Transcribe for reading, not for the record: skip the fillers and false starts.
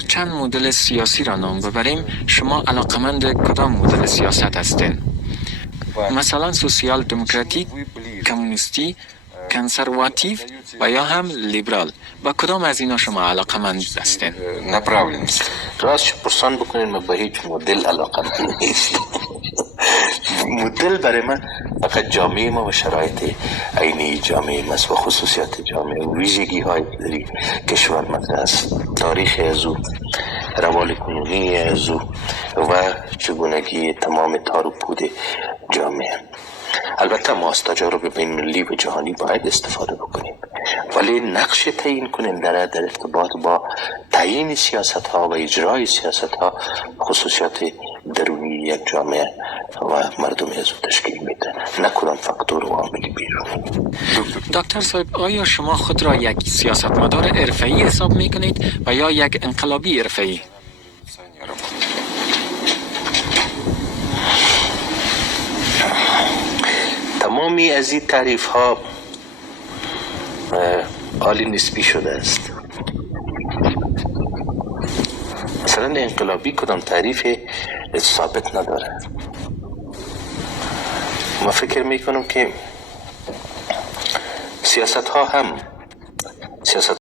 چند مدل سیاسی را نام ببریم، شما علاقمند کدام مدل سیاست هستین؟ مثلا سوسیال دموکراتیک، کمونیستی، کنسرواتیو و یا هم لیبرال. با کدام از اینا شما علاقمند هستین؟ راست پرسان بکنین، من به هیچ مدل علاقمند نیست. مدل برای من فقط جامعه ما و شرایط عینی جامعه ما و خصوصیات جامعه و ویژگی های داری کشور مطرح است، تاریخ از او، روال کنونی از او و چگونگی تمام تار و پود جامعه. البته ما از تجارب بین ملی و جهانی باید استفاده بکنیم، ولی نقش تعیین کننده در ارتباط با تعیین سیاست ها و اجرای سیاست ها خصوصیات درونی یک جامعه و مردم از او تشکیل میده، نه کدام فاکتور و عامل بیرون. دکتر صاحب، آیا شما خود را یک سیاستمدار حرفه‌ای حساب میکنید و یا یک انقلابی حرفه‌ای؟ تمامی از این تعریف ها عالی نسبی شده است. مثلا انقلابی کدام تعریف ثابت نداره. ما فکر میکنم که سیاست ها هم سیاست